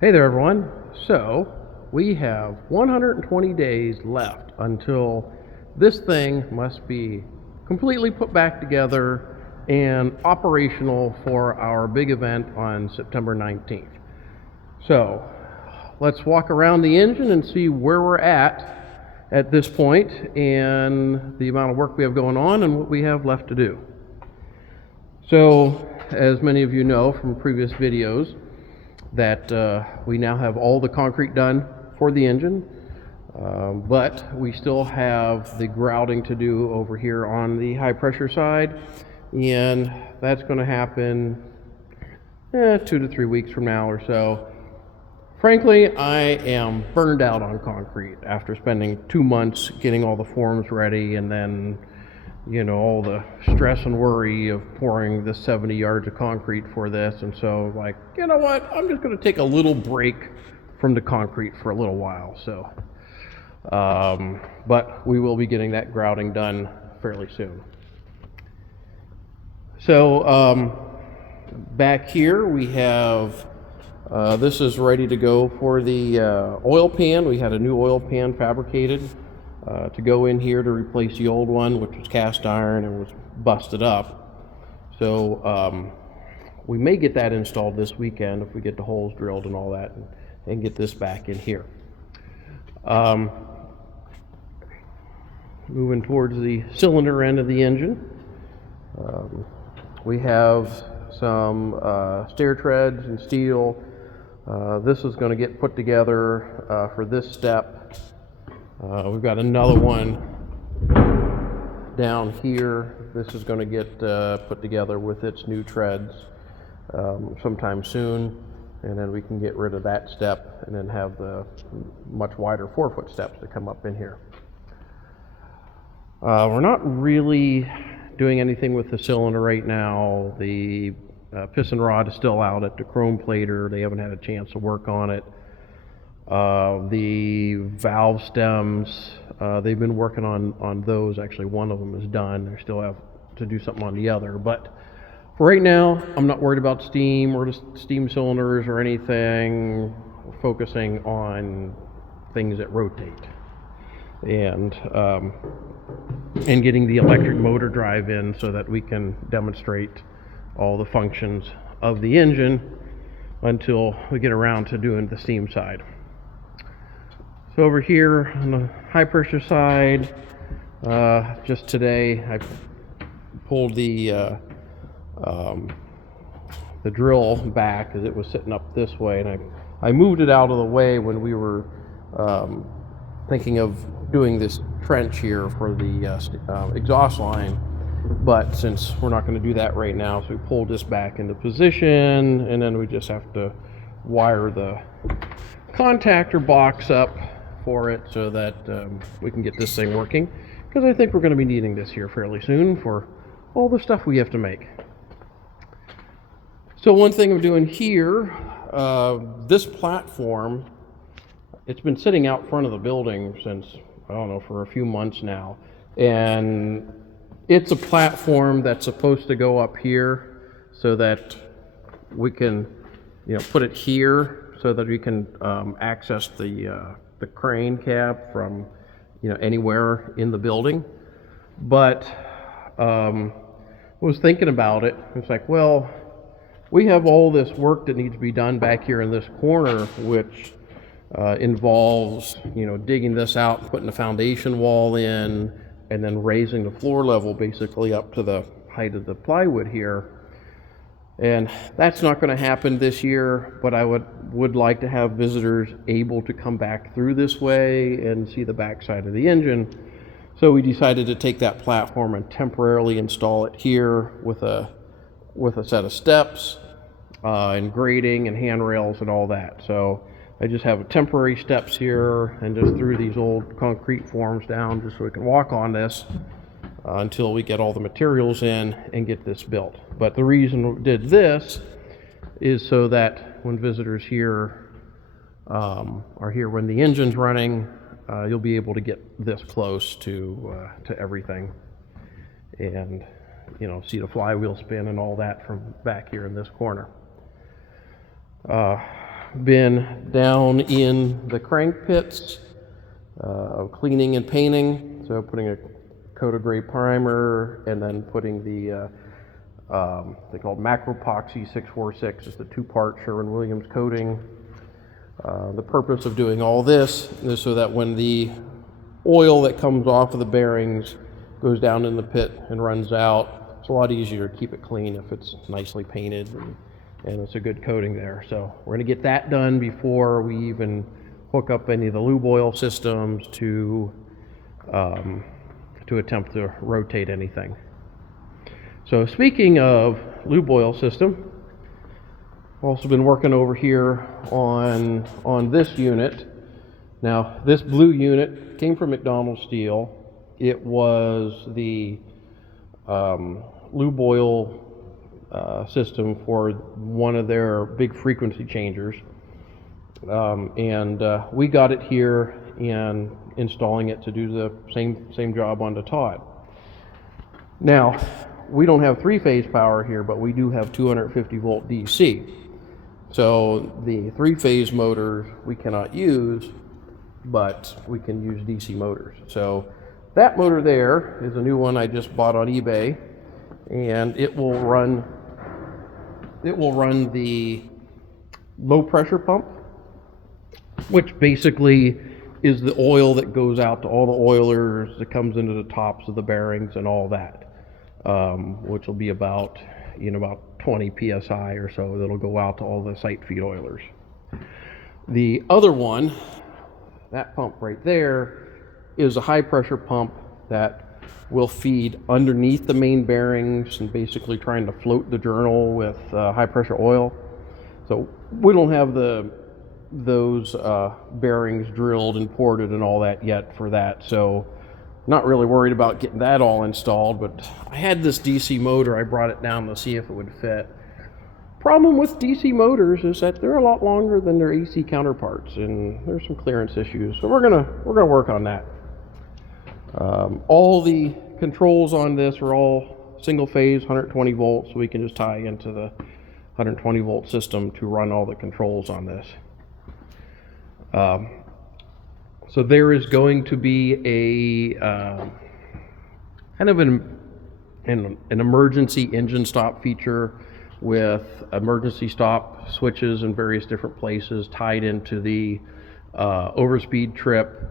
Hey there, everyone. So, we have 120 days left until this thing must be completely put back together and operational for our big event on September 19th. So, let's walk around the engine and see where we're at this point and the amount of work we have going on and what we have left to do. So, as many of you know from previous videos, that we now have all the concrete done for the engine, but we still have the grouting to do over here on the high pressure side, and that's going to happen 2 to 3 weeks from now or so. Frankly, I am burned out on concrete after spending 2 months getting all the forms ready, and then all the stress and worry of pouring the 70 yards of concrete for this. And so, you know what, I'm just going to take a little break from the concrete for a little while. So, but we will be getting that grouting done fairly soon. So, back here we have, this is ready to go for the oil pan. We had a new oil pan fabricated to go in here to replace the old one, which was cast iron and was busted up. So we may get that installed this weekend if we get the holes drilled and all that, and get this back in here. Moving towards the cylinder end of the engine, we have some stair treads and steel. This is going to get put together for this step. We've got another one down here. This is going to get put together with its new treads sometime soon, and then we can get rid of that step and then have the much wider 4-foot steps that come up in here. We're not really doing anything with the cylinder right now. The piston rod is still out at the chrome plater. They haven't had a chance to work on it. The valve stems, they've been working on those. Actually, one of them is done. They still have to do something on the other. But for right now, I'm not worried about steam or the steam cylinders or anything. We're focusing on things that rotate and getting the electric motor drive in so that we can demonstrate all the functions of the engine until we get around to doing the steam side. So over here on the high pressure side, just today I pulled the drill back because it was sitting up this way, and I moved it out of the way when we were thinking of doing this trench here for the exhaust line. But since we're not going to do that right now, so we pulled this back into position, and then we just have to wire the contactor box up for it so that we can get this thing working, because I think we're going to be needing this here fairly soon for all the stuff we have to make. So one thing I'm doing here, this platform, it's been sitting out front of the building since, I don't know, for a few months now, and it's a platform that's supposed to go up here so that we can put it here so that we can access the crane cab from anywhere in the building. But I was thinking about it. It's like, well, we have all this work that needs to be done back here in this corner, which involves digging this out and putting the foundation wall in, and then raising the floor level basically up to the height of the plywood here. And that's not going to happen this year, but I would like to have visitors able to come back through this way and see the backside of the engine. So we decided to take that platform and temporarily install it here with a set of steps and grading and handrails and all that. So I just have temporary steps here and just threw these old concrete forms down just so we can walk on this until we get all the materials in and get this built. But the reason we did this is so that when visitors here are here when the engine's running, you'll be able to get this close to everything and see the flywheel spin and all that from back here in this corner. been down in the crank pits, cleaning and painting, so putting a coat of gray primer and then putting the they call it Macropoxy 646. It's the two-part Sherwin-Williams coating. The purpose of doing all this is so that when the oil that comes off of the bearings goes down in the pit and runs out, it's a lot easier to keep it clean if it's nicely painted and it's a good coating there. So we're going to get that done before we even hook up any of the lube oil systems to attempt to rotate anything. So speaking of lube oil system, I've also been working over here on this unit. Now, this blue unit came from McDonald Steel. It was the lube oil system for one of their big frequency changers. We got it here and installing it to do the same job on the Todd. Now, we don't have three-phase power here, but we do have 250 volt DC. So the three-phase motor we cannot use, but we can use DC motors. So that motor there is a new one I just bought on eBay, and it will run the low pressure pump, which basically is the oil that goes out to all the oilers, that comes into the tops of the bearings and all that, which will be about 20 psi or so that'll go out to all the site feed oilers. The other one, that pump right there, is a high pressure pump that will feed underneath the main bearings and basically trying to float the journal with high pressure oil. So we don't have those bearings drilled and ported and all that yet for that, so not really worried about getting that all installed. But I had this DC motor, I brought it down to see if it would fit. Problem with DC motors is that they're a lot longer than their AC counterparts, and there's some clearance issues, so we're gonna work on that. All the controls on this are all single phase 120 volts, so we can just tie into the 120 volt system to run all the controls on this. So there is going to be a kind of an emergency engine stop feature with emergency stop switches in various different places tied into the overspeed trip,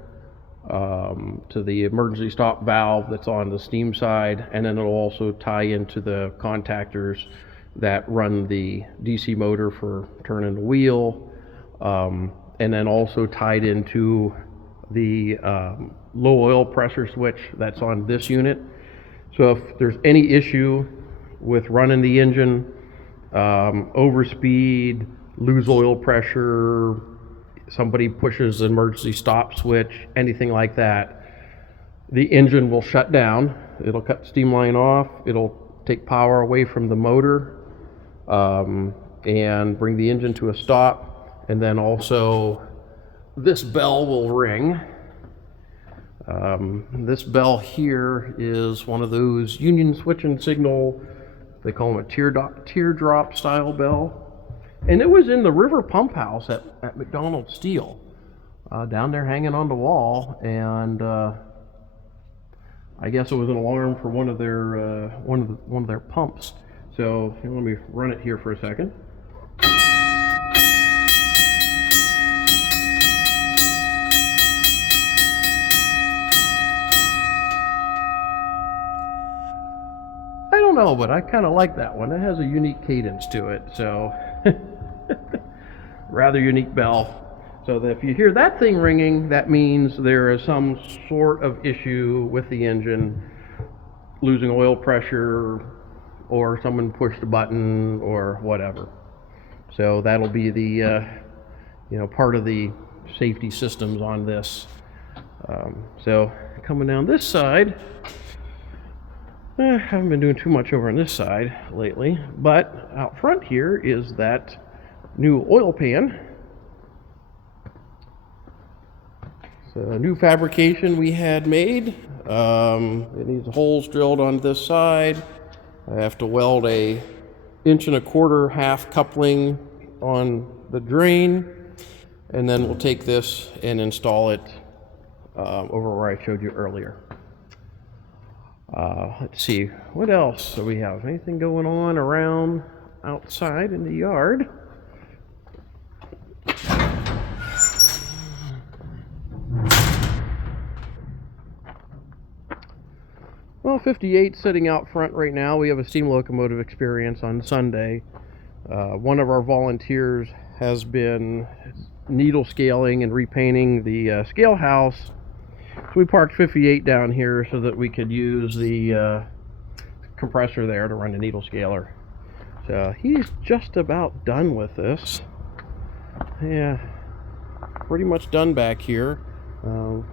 to the emergency stop valve that's on the steam side, and then it'll also tie into the contactors that run the DC motor for turning the wheel, and then also tied into the low oil pressure switch that's on this unit. So if there's any issue with running the engine, overspeed, lose oil pressure, somebody pushes the emergency stop switch, anything like that, the engine will shut down. It'll cut the steam line off, it'll take power away from the motor, and bring the engine to a stop. And then also this bell will ring. This bell here is one of those union switch and signal, they call them a teardrop style bell. And it was in the river pump house at McDonald Steel, down there hanging on the wall, and I guess it was an alarm for one of their pumps. So let me run it here for a second. I don't know, but I kind of like that one. It has a unique cadence to it, so rather unique bell. So that if you hear that thing ringing, that means there is some sort of issue with the engine, losing oil pressure, or someone pushed a button or whatever. So that'll be the part of the safety systems on this. So coming down this side, I haven't been doing too much over on this side lately, but out front here is that new oil pan. So a new fabrication we had made. It needs holes drilled on this side. I have to weld a 1.25 inch half coupling on the drain, And then we'll take this and install it over where I showed you earlier. Let's see, what else do we have? Anything going on around outside in the yard? Well, 58 sitting out front right now. We have a steam locomotive experience on Sunday. One of our volunteers has been needle scaling and repainting the scale house. So we parked 58 down here so that we could use the compressor there to run the needle scaler. So he's just about done with this. Yeah, pretty much done back here.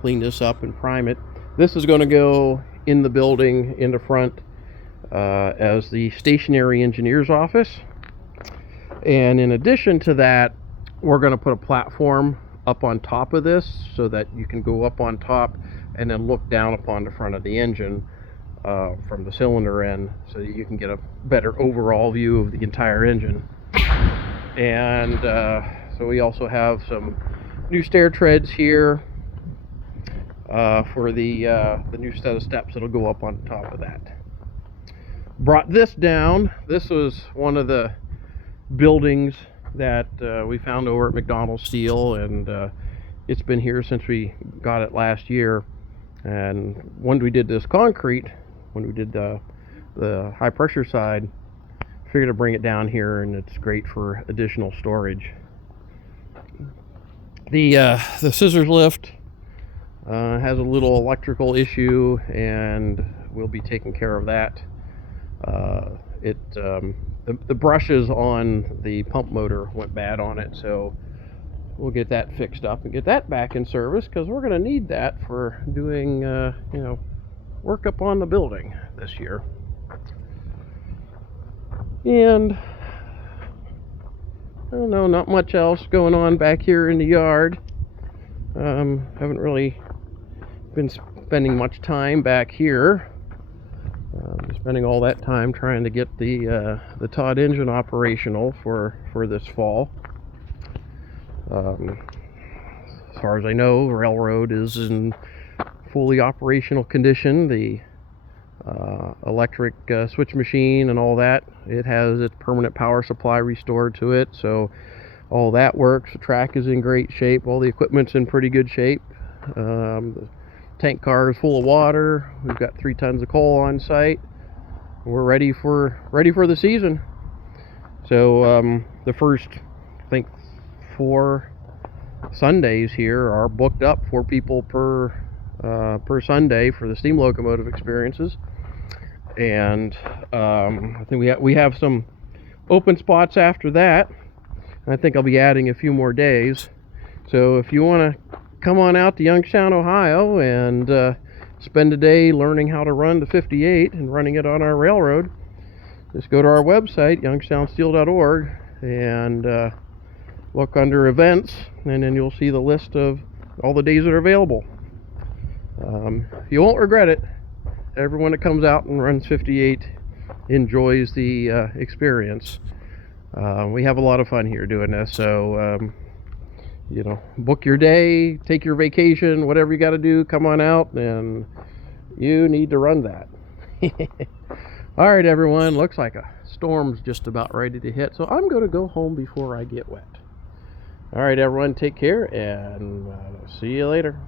Clean this up and prime it. This is going to go in the building in the front as the stationary engineer's office. And in addition to that, we're going to put a platform up on top of this so that you can go up on top and then look down upon the front of the engine from the cylinder end, so that you can get a better overall view of the entire engine. And so we also have some new stair treads here for the new set of steps that'll go up on top of that. Brought this down. This was one of the buildings that we found over at McDonald Steel, and it's been here since we got it last year. And when we did this concrete, when we did the high pressure side, figured to bring it down here, and it's great for additional storage. The scissors lift has a little electrical issue, and we'll be taking care of that. The brushes on the pump motor went bad on it, so we'll get that fixed up and get that back in service, because we're going to need that for doing work up on the building this year. And I don't know, not much else going on back here in the yard. Haven't really been spending much time back here. Spending all that time trying to get the Todd engine operational for this fall. As far as I know, the railroad is in fully operational condition. The electric switch machine and all that, it has its permanent power supply restored to it, so all that works. The track is in great shape. All the equipment's in pretty good shape. The tank car is full of water. We've got 3 tons of coal on site. We're ready for the season. So the first, I think, 4 Sundays here are booked up, 4 people per Sunday for the steam locomotive experiences. And I think we have some open spots after that. I think I'll be adding a few more days. So if you want to come on out to Youngstown, Ohio, and spend a day learning how to run the 58 and running it on our railroad, just go to our website, youngstownsteel.org, and look under events, and then you'll see the list of all the days that are available. You won't regret it. Everyone that comes out and runs 58 enjoys the experience. We have a lot of fun here doing this, so book your day, take your vacation, whatever you got to do, come on out, and you need to run that. All right, everyone, looks like a storm's just about ready to hit, so I'm going to go home before I get wet. All right, everyone, take care, and see you later.